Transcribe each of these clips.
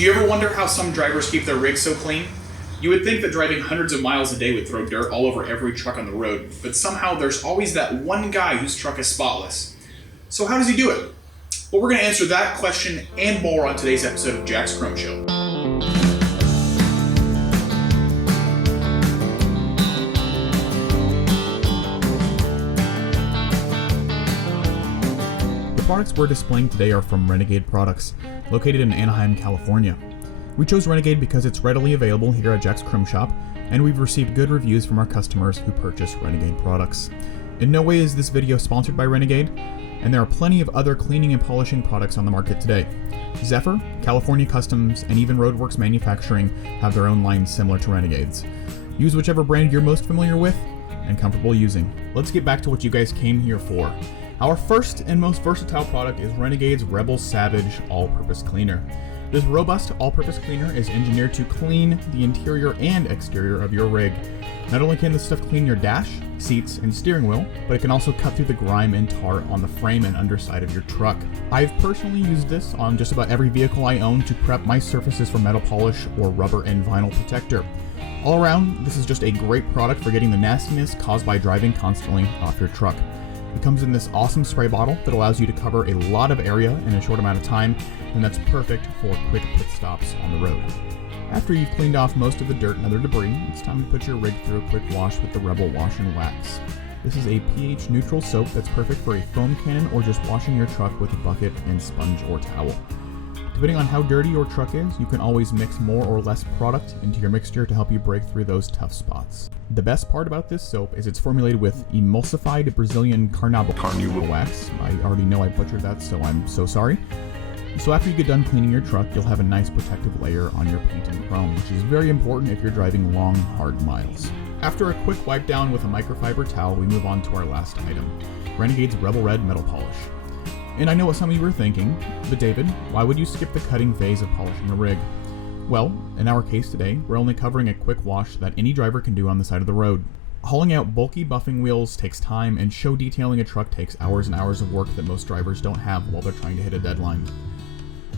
Do you ever wonder how some drivers keep their rigs so clean? You would think that driving hundreds of miles a day would throw dirt all over every truck on the road, but somehow there's always that one guy whose truck is spotless. So how does he do it? Well, we're going to answer that question and more on today's episode of Jack's Chrome Show. The products we're displaying today are from Renegade Products, located in Anaheim, California. We chose Renegade because it's readily available here at Jack's Chrome Shop, and we've received good reviews from our customers who purchase Renegade products. In no way is this video sponsored by Renegade, and there are plenty of other cleaning and polishing products on the market today. Zephyr, California Customs, and even Roadworks Manufacturing have their own lines similar to Renegade's. Use whichever brand you're most familiar with and comfortable using. Let's get back to what you guys came here for. Our first and most versatile product is Renegade's Rebel Savage All-Purpose Cleaner. This robust all-purpose cleaner is engineered to clean the interior and exterior of your rig. Not only can this stuff clean your dash, seats, and steering wheel, but it can also cut through the grime and tar on the frame and underside of your truck. I've personally used this on just about every vehicle I own to prep my surfaces for metal polish or rubber and vinyl protector. All around, this is just a great product for getting the nastiness caused by driving constantly off your truck. It comes in this awesome spray bottle that allows you to cover a lot of area in a short amount of time, and that's perfect for quick pit stops on the road. After you've cleaned off most of the dirt and other debris, it's time to put your rig through a quick wash with the Rebel Wash and Wax. This is a pH neutral soap that's perfect for a foam cannon or just washing your truck with a bucket and sponge or towel. Depending on how dirty your truck is, you can always mix more or less product into your mixture to help you break through those tough spots. The best part about this soap is it's formulated with emulsified Brazilian carnauba wax. I already know I butchered that, so I'm so sorry. So after you get done cleaning your truck, you'll have a nice protective layer on your paint and chrome, which is very important if you're driving long, hard miles. After a quick wipe down with a microfiber towel, we move on to our last item, Renegade's Rebel Red Metal Polish. And I know what some of you were thinking, but David, why would you skip the cutting phase of polishing a rig? Well, in our case today, we're only covering a quick wash that any driver can do on the side of the road. Hauling out bulky buffing wheels takes time, and show detailing a truck takes hours and hours of work that most drivers don't have while they're trying to hit a deadline.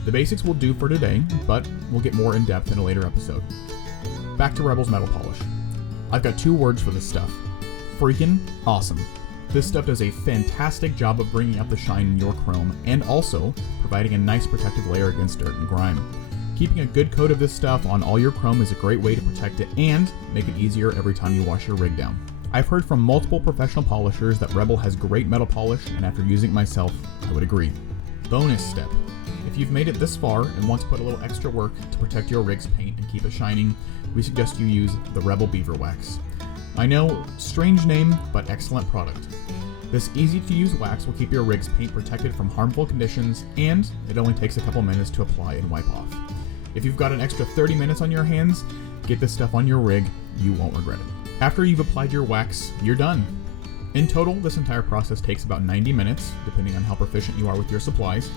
The basics will do for today, but we'll get more in depth in a later episode. Back to Rebel's Metal Polish. I've got two words for this stuff. Freaking awesome. This stuff does a fantastic job of bringing up the shine in your chrome and also providing a nice protective layer against dirt and grime. Keeping a good coat of this stuff on all your chrome is a great way to protect it and make it easier every time you wash your rig down. I've heard from multiple professional polishers that Rebel has great metal polish, and after using it myself, I would agree. Bonus step. If you've made it this far and want to put a little extra work to protect your rig's paint and keep it shining, we suggest you use the Rebel Beaver Wax. I know, strange name, but excellent product. This easy-to-use wax will keep your rig's paint protected from harmful conditions, and it only takes a couple minutes to apply and wipe off. If you've got an extra 30 minutes on your hands, get this stuff on your rig, you won't regret it. After you've applied your wax, you're done. In total, this entire process takes about 90 minutes, depending on how proficient you are with your supplies,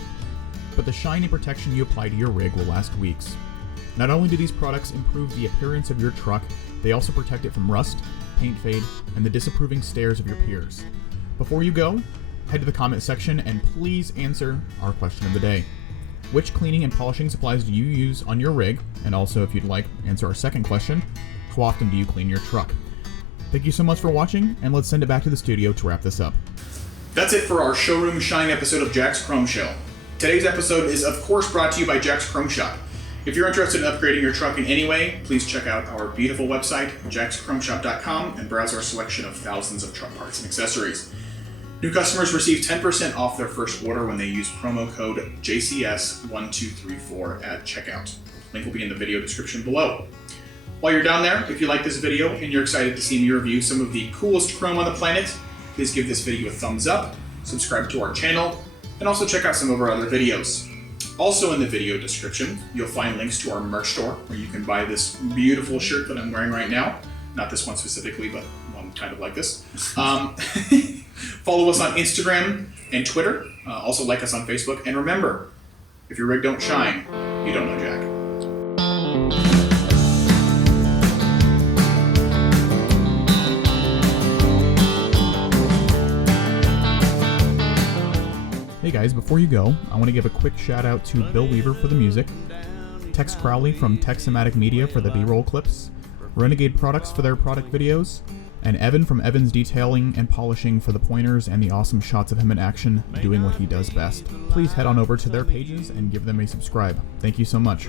but the shine and protection you apply to your rig will last weeks. Not only do these products improve the appearance of your truck, they also protect it from rust, paint fade, and the disapproving stares of your peers. Before you go, head to the comment section and please answer our question of the day. Which cleaning and polishing supplies do you use on your rig? And also, if you'd like, answer our second question, how often do you clean your truck? Thank you so much for watching, and let's send it back to the studio to wrap this up. That's it for our Showroom Shine episode of Jack's Chrome Show. Today's episode is of course brought to you by Jack's Chrome Shop. If you're interested in upgrading your truck in any way, please check out our beautiful website, jackschromeshop.com, and browse our selection of thousands of truck parts and accessories. New customers receive 10% off their first order when they use promo code JCS1234 at checkout. Link will be in the video description below. While you're down there, if you like this video and you're excited to see me review some of the coolest chrome on the planet, please give this video a thumbs up, subscribe to our channel, and also check out some of our other videos. Also in the video description, you'll find links to our merch store where you can buy this beautiful shirt that I'm wearing right now. Not this one specifically, but one kind of like this. Follow us on Instagram and Twitter. Also like us on Facebook. And remember, if your rig don't shine, you don't know Jack. Hey guys, before you go, I want to give a quick shout out to Bill Weaver for the music. Tex Crowley from Texomatic Media for the B-roll clips, Renegade Products for their product videos, and Evan from Evan's Detailing and Polishing for the pointers and the awesome shots of him in action doing what he does best. Please head on over to their pages and give them a subscribe. Thank you so much.